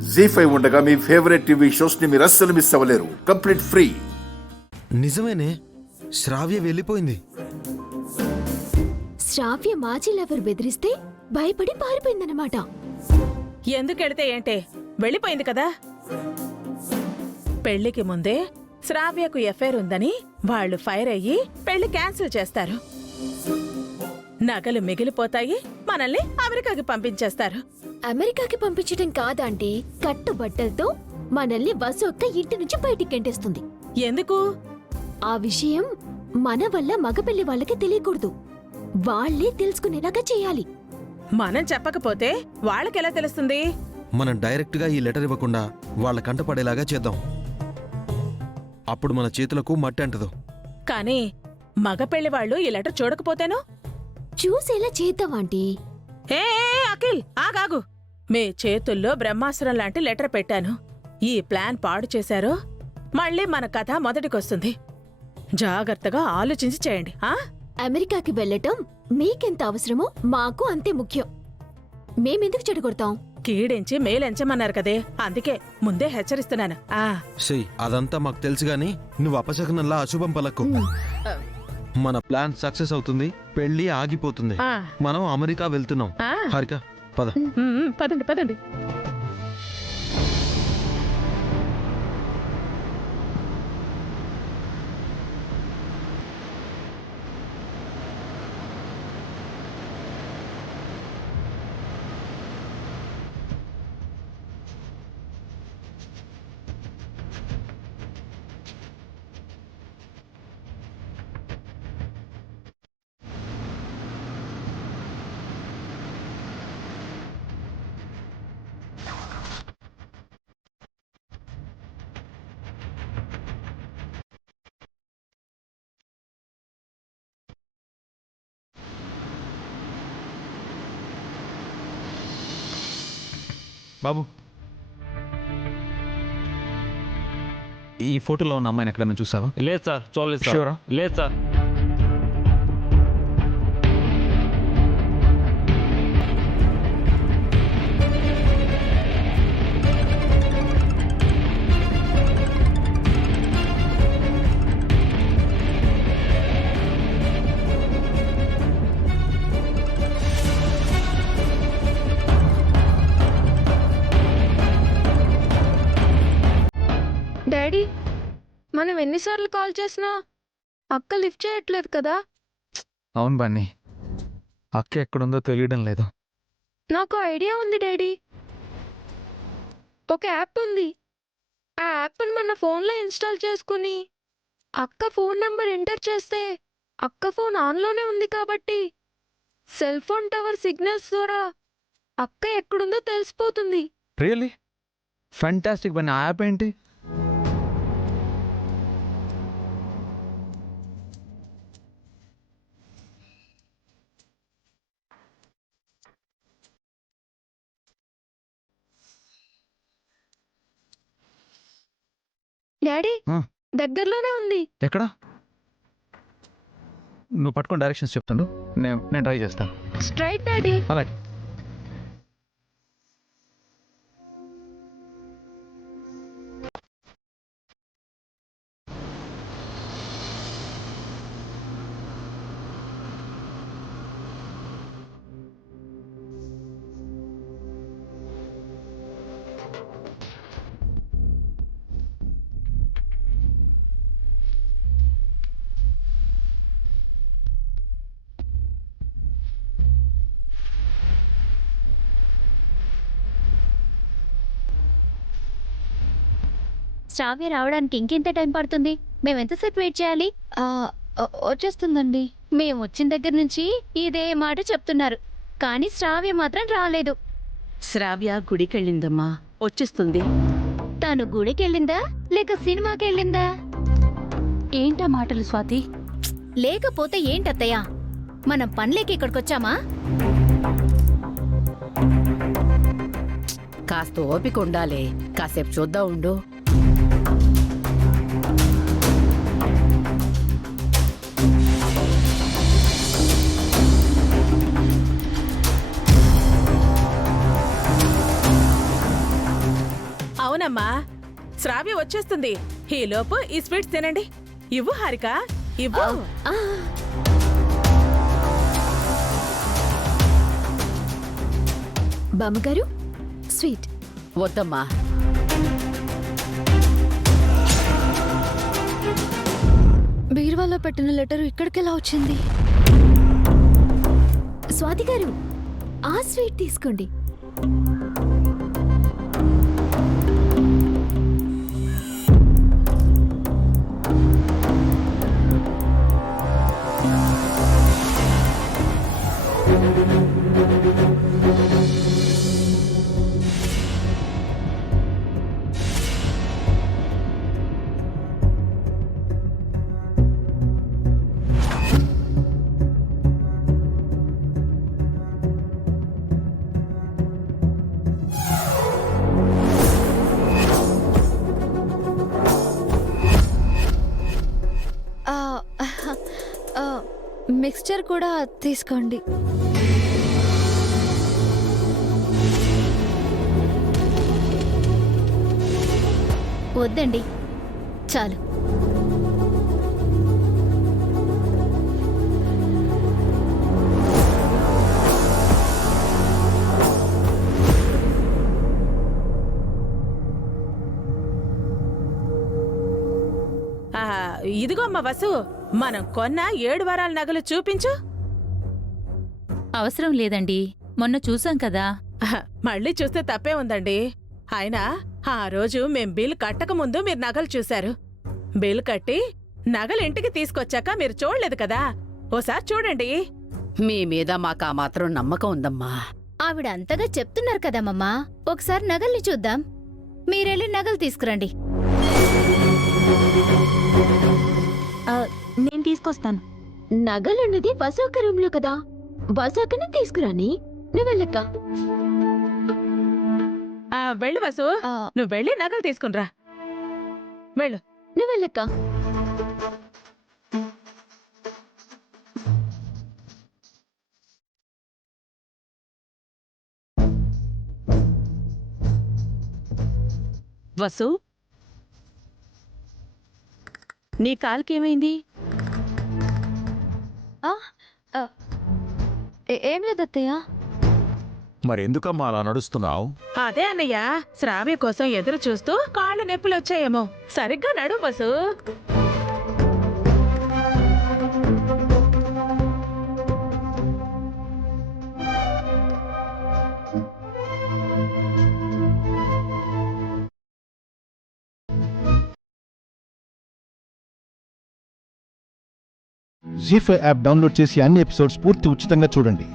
జీ5 ఉండగా మీ favourite TV shows ని మీరు అస్సలు మిస్ అవ్వలేరు. Complete free. నిజమేనే, శ్రావ్య వెళ్ళిపోయింది. శ్రావ్య మాజీ లవర్ బెదిరిస్తే భయపడి పారిపోయిందన్నమాట. ఎందుకెడితే ఏంటే, వెళ్ళిపోయింది కదా. పెళ్లికి ముందే శ్రావ్యకు ఎఫైర్ ఉందని వాళ్ళు ఫైర్ అయ్యి పెళ్లి క్యాన్సిల్ చేస్తారు. నగలు మిగిలిపోతాయి, మనల్ని అమెరికాకి పంపించేస్తారు. అమెరికాకి పంపించడం కాదంటే కట్టుబట్టలతో మనల్ని వసొక్క ఇంటి నుంచి బయటికి గెంటేస్తుంది. ఎందుకు? ఆ విషయం మన వల్ల మగపెళ్లి వాళ్ళకి తెలియకూడదు. వాళ్లే తెలుసుకునేలాగా చేయాలి. మనం చెప్పకపోతే వాళ్ళకెలా తెలుస్తుంది? మనం డైరెక్ట్ గా ఈ లెటర్ ఇవ్వకుండా వాళ్ళ కంట పడేలాగా చేద్దాం. అప్పుడు మన చేతులకు మట్టి అంటదు. కానీ మగ పెళ్లి వాళ్ళు ఈ లెటర్ చూడకపోతేనో? చూసేలా చేద్దాం ఆంటీ. ఏ అఖిల్, ఆగాగు. మీ చేతుల్లో బ్రహ్మాసురం లాంటి లెటర్ పెట్టాను. ఈ ప్లాన్ పాడు చేశారో మళ్ళీ మన కథ మొదటికొస్తుంది. జాగ్రత్తగా ఆలోచించి చేయండి. అమెరికాకి వెళ్ళటం మీకెంత అవసరమో మాకు అంతే ముఖ్యం. మేమెందుకు చెడగొడతాం? కీడించి మేలెంచమన్నారు కదే, అందుకే ముందే హెచ్చరిస్తున్నాను. అదంతా మాకు తెలుసు గాని నువ్వు అపశకనంలా అశుభం పలకు. మన ప్లాన్ సక్సెస్ అవుతుంది, పెళ్లి ఆగిపోతుంది. మనం అమెరికా వెళ్తున్నాం. హారిక పద. పదండి పదండి. బాబు, ఈ ఫోటోలో ఉన్న అమ్మాయిని ఎక్కడైనా చూసావా? లేదు సార్, చూడలేదు సార్. Sure? లేదు సార్. డాడీ, మనం ఎన్నిసార్లు కాల్ చేసినా అక్క లిఫ్ట్ చేయట్లేదు కదా. అవును బన్నీ, అక్క ఎక్కడుందో తెలియడం లేదు. నాకు ఐడియా ఉంది డాడీ. ఒక యాప్ ఉంది. ఆ యాప్ని మన ఫోన్లో ఇన్స్టాల్ చేసుకుని అక్క ఫోన్ నంబర్ ఎంటర్ చేస్తే అక్క ఫోన్ ఆన్లోనే ఉంది కాబట్టి సెల్ ఫోన్ టవర్ సిగ్నల్స్ ద్వారా అక్క ఎక్కడుందో తెలిసిపోతుంది. Really fantastic Bunny. ఆ యాప్ ఏంటి? డాడీ, దగ్గరలోనే ఉంది. ఎక్కడ? నువ్వు పట్టుకొని డైరెక్షన్స్ చెప్తాను, నేను ట్రై చేస్తాను. Straight daddy. అలాగే. శ్రావ్య రావడానికి ఇంకెంత టైం పడుతుంది? మేము ఎంతసేపు వెయిట్ చేయాలి? వచ్చేస్తుందండి. మేము వచ్చిన దగ్గర నుంచి ఇదే మాట చెప్తున్నారు, కానీ శ్రావ్య మాత్రం రాలేదు. శ్రావ్య గుడికెళ్ళిందమ్మా, వచ్చేస్తుంది. తను గుడికెళ్ళిందా లేక సినిమాకెళ్ళిందా? ఏంటా మాటలు స్వాతి? లేకపోతే ఏంటత్తయ్య, మనం పనిలేక ఇక్కడికొచ్చామా? కాస్త ఓపిక ఉండాలి, కాసేపు చూద్దాం ఉండు. అవునమ్మా, శ్రావ్య వచ్చేస్తుంది. ఈలోపు ఈ స్వీట్స్ తినండి. ఇవ్వు హారిక, ఇవ్వు. ఆ, బామ్మగారు స్వీట్. వద్దమ్మా. బీరువాలో పెట్టిన లెటర్ ఇక్కడికెలా వచ్చింది? స్వాతి గారు ఆ స్వీట్ తీసుకోండి. మిక్స్చర్ కూడా తీసుకోండి. వద్దండి, చాలు. ఆ, ఇదిగో అమ్మ వసు, మనం కొన్న 7 వారాల నగలు చూపించు. అవసరం లేదండి, మొన్న చూసాం కదా. ఆహా, మళ్ళీ చూస్తే తప్పే ఉందండి. అయినా ఆ రోజు మేం బిల్ కట్టక ముందు మీరు నగలు చూశారు. బిల్ కట్టి నగలు ఇంటికి తీసుకొచ్చాక మీరు చూడలేదు కదా. ఓసారి చూడండి. మీ మీద మాకు ఆ మాత్రం నమ్మకం ఉందమ్మా. ఆవిడ అంతగా చెప్తున్నారు కదమ్మమ్మా, ఒకసారి నగల్ని చూద్దాం. మీరెళ్ళి నగలు తీసుకురండి. నేను తీసుకొస్తాను. నగలున్నది వసోక రూమ్ లో కదా, వసోకని తీసుకురాని. నువ్వెళ్ళక్క. వెళ్ళు వసు, నువ్వు వెళ్ళి నగలు తీసుకునిరా. వెళ్ళు. నువ్వెళ్ళక్క. వసు, నీ కాలుకేమైంది? ఏం లేదత్తయ్య. మరెందుకమ్మా అలా నడుస్తున్నావు? అదే అన్నయ్య, శ్రావ్య కోసం ఎదురు చూస్తూ కాళ్ళు నొప్పులు వచ్చాయేమో. సరిగ్గా నడు వసు. జీ5 యాప్ డౌన్లోడ్ చేసి అన్ని ఎపిసోడ్స్ పూర్తి ఉచితంగా చూడండి.